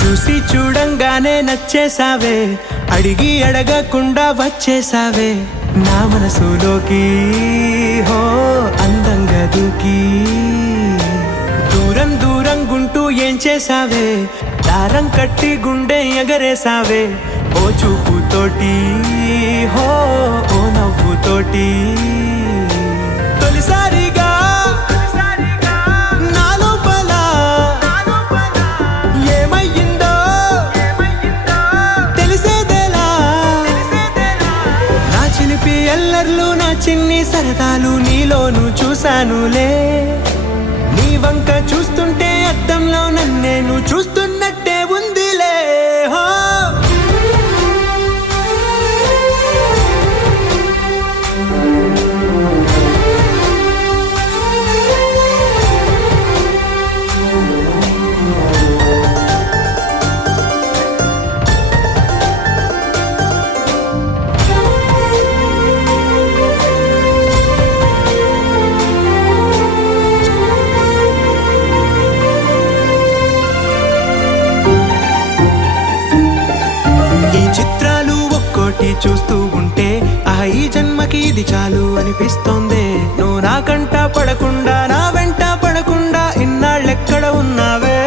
చూసి చూడంగానే నచ్చేసావే, అడిగి అడగకుండా వచ్చేసావే నా మనసులోకి. హో అందంగా దూకి దూరం దూరం గుంటూ ఏం చేసావే, దారం కట్టి గుండె ఎగరేసావే ఓ చూపుతోటి. హో ఓ నవ్వుతోటి తొలిసారిగా నా లోపల ఏమయ్యిందో తెలిసేదేలా. నా చిలిపి ఎల్లర్లు నా చిన్ని సరదాలు నీలోను చూశానులే. నీ వంక చూస్తుంటే అద్దంలో నన్నేను చూస్తున్నట్టే ఉందిలే. హో చిత్రాలు ఒక్కోటి చూస్తూ ఉంటే ఈ జన్మకి ఇది చాలు అనిపిస్తోంది. నువ్వు నా కంట పడకుండా నా వెంట పడకుండా ఇన్నాళ్ళెక్కడ ఉన్నావే.